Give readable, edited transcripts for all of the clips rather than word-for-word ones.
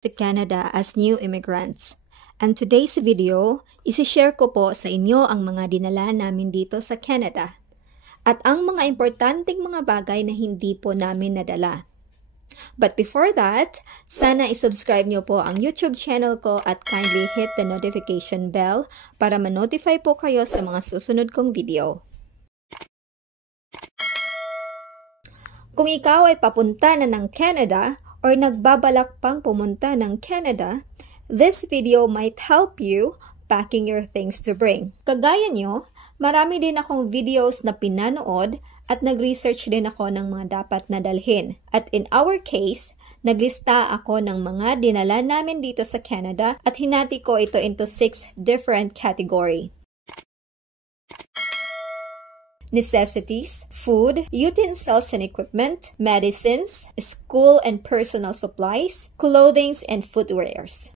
to Canada as new immigrants. And today's video, isi-share ko po sa inyo ang mga dinala namin dito sa Canada at ang mga importanteng mga bagay na hindi po namin nadala. But before that, sana isubscribe nyo po ang YouTube channel ko at kindly hit the notification bell para ma-notify po kayo sa mga susunod kong video. Kung ikaw ay papunta na ng Canada or nagbabalak pang pumunta ng Canada, this video might help you packing your things to bring. Kagaya nyo, marami din akong videos na pinanood at nag-research din ako ng mga dapat na dalhin. At in our case, naglista ako ng mga dinala namin dito sa Canada at hinati ko ito into 6 different category. Necessities, food, utensils and equipment, medicines, school and personal supplies, clothing and footwears.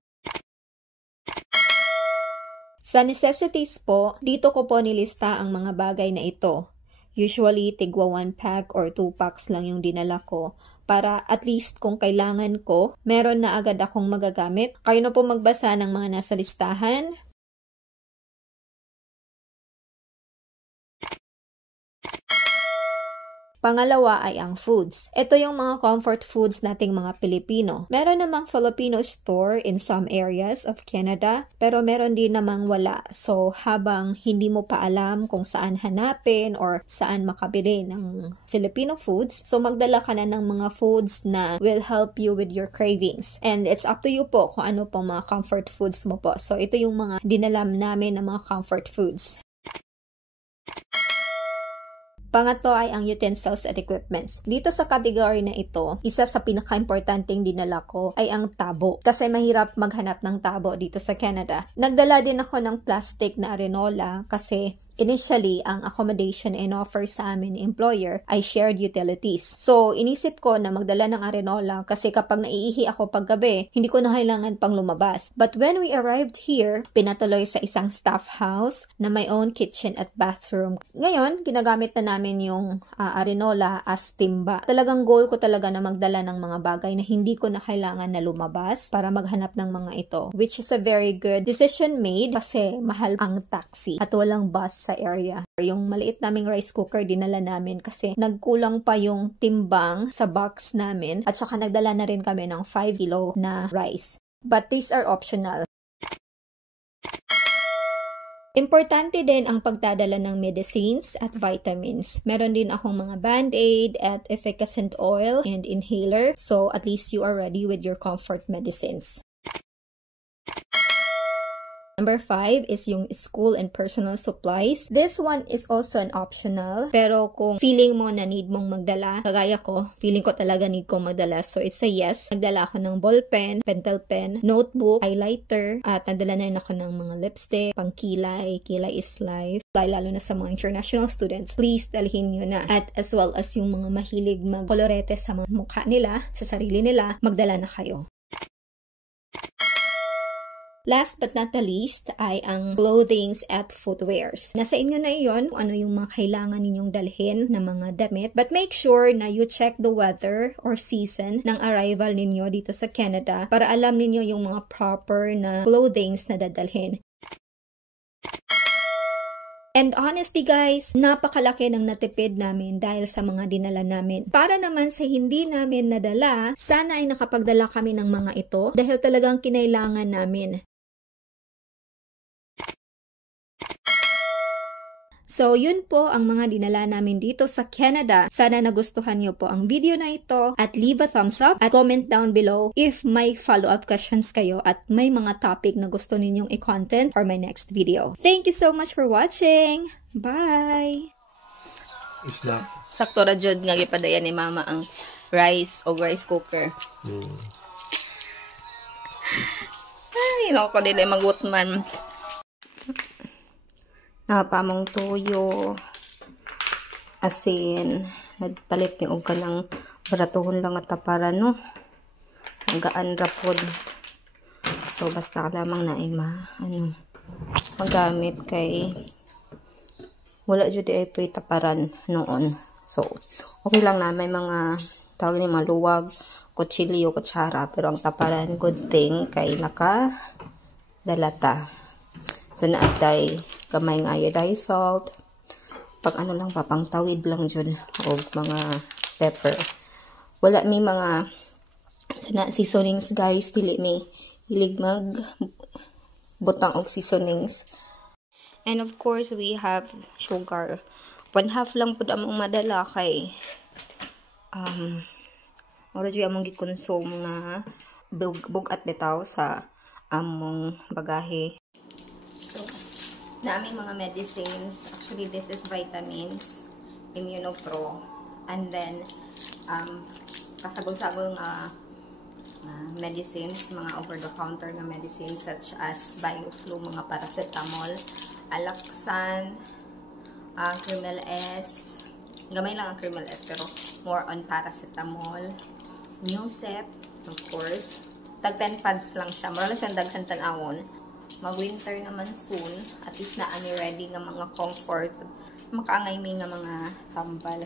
Sa necessities po, dito ko po nilista ang mga bagay na ito. Usually, tigwa 1 pack or 2 packs lang yung dinala ko para at least kung kailangan ko, meron na agad akong magagamit. Kayo na po magbasa ng mga nasa listahan. Pangalawa ay ang foods. Ito yung mga comfort foods nating mga Pilipino. Meron namang Filipino store in some areas of Canada, pero meron din namang wala. So, habang hindi mo pa alam kung saan hanapin or saan makabili ng Filipino foods, so magdala ka na ng mga foods na will help you with your cravings. And it's up to you po kung ano pong mga comfort foods mo po. So, ito yung mga dinalam namin na mga comfort foods. Pangatlo ay ang utensils at equipments. Dito sa category na ito, isa sa pinaka-importanting dinala ko ay ang tabo. Kasi mahirap maghanap ng tabo dito sa Canada. Nagdala din ako ng plastic na arenola kasi initially, ang accommodation and offer sa amin employer ay shared utilities. So, inisip ko na magdala ng arenola kasi kapag naiihi ako paggabi, hindi ko na kailangan pang lumabas. But when we arrived here, pinatuloy sa isang staff house na may own kitchen at bathroom. Ngayon, ginagamit na namin yung arenola as timba. Talagang goal ko talaga na magdala ng mga bagay na hindi ko na kailangan na lumabas para maghanap ng mga ito. Which is a very good decision made kasi mahal ang taxi at walang bus sa area. Yung maliit naming rice cooker dinala namin kasi nagkulang pa yung timbang sa box namin at saka nagdala na rin kami ng 5 kilo na rice. But these are optional. Importante din ang pagdadala ng medicines at vitamins. Meron din akong mga band-aid at efficacent oil and inhaler. So at least you are ready with your comfort medicines. Number 5 is yung school and personal supplies. This one is also an optional. Pero kung feeling mo na need mong magdala, kagaya ko, feeling ko talaga need kong magdala. So it's a yes. Nagdala ako ng ballpen, pentel pen, notebook, highlighter, at nagdala na rin ako ng mga lipstick, pangkilay, kilay is life. Lalo na sa mga international students, please dalhin nyo na. At as well as yung mga mahilig magkolorete sa mga mukha nila, sa sarili nila, magdala na kayo. Last but not the least ay ang clothings at footwears. Nasa inyo na iyon kung ano yung mga kailangan ninyong dalhin na mga damit. But make sure na you check the weather or season ng arrival ninyo dito sa Canada para alam ninyo yung mga proper na clothings na dadalhin. And honestly guys, napakalaki ng natipid namin dahil sa mga dinala namin. Para naman sa hindi namin nadala, sana ay nakapagdala kami ng mga ito dahil talagang kinailangan namin. So, yun po ang mga dinala namin dito sa Canada. Sana nagustuhan nyo po ang video na ito at leave a thumbs up at comment down below if may follow-up questions kayo at may mga topic na gusto ninyong i-content for my next video. Thank you so much for watching! Bye! Sakto ra jud nga gipadayan ni mama ang rice o rice cooker. Ay, no ko dili magutman. Napamong tuyo, asin, nagpalit ni og kanang baratuhon lang at taparan, no? Magaan ra pod. So basta lamang na magamit kay wala jud ay taparan noon. So okay lang na may mga tawag ni maluwag, kutsilyo, kutsara. Pero ang taparan, good thing, kay dalata. So, naatay kamay nga iodized salt. Pag ano lang, papangtawid lang dyan. O mga pepper. Wala may mga seasonings, guys. Dili may hilig mag butang og seasonings. And of course, we have sugar. 1/2 lang po among madala kay oras among gikonsume na bugat bitaw sa among bagahe. So, na aming mga medicines. Actually, this is vitamins, Immunopro, and then kasagol-sagol nga medicines, mga over-the-counter na medicines such as BioFlu, mga paracetamol, Alaxan, Crimel S. Gamay lang ang Crimel S, pero more on paracetamol, Newsep, of course. Tag 10 pads lang siya. Marala siyang daghan tanawon. Mag-winter naman soon. At least na ani ready nga mga comfort. Makaangay may nga mga tambal.